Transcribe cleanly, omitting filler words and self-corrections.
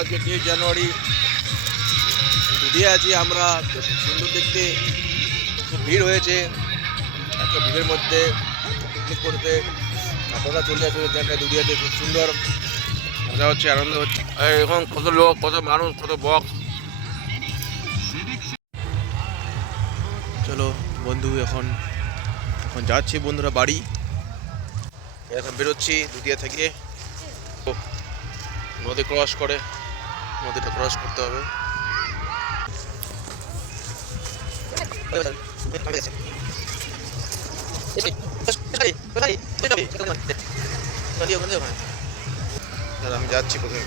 আজকে 23 জানুয়ারি দুদিয়ে আছি আমরা। সুন্দর দেখতে, খুব ভিড় হয়েছে। এত ভিড়ের মধ্যে পিকনিক করতে আপনারা চলে আসবে এখানটায় দুদিয়াতে। খুব সুন্দর মজা হচ্ছে, আনন্দ হচ্ছে। এখন কত লোক, কত মানুষ, কত বক্স। চলো বন্ধু, এখন এখন যাচ্ছি বন্ধুরা বাড়ি। এখন বেরোচ্ছি দুদিয়া থেকে। নদী ক্রস করে, নদীটা ক্রস করতে হবে। আমি যাচ্ছি প্রথমে।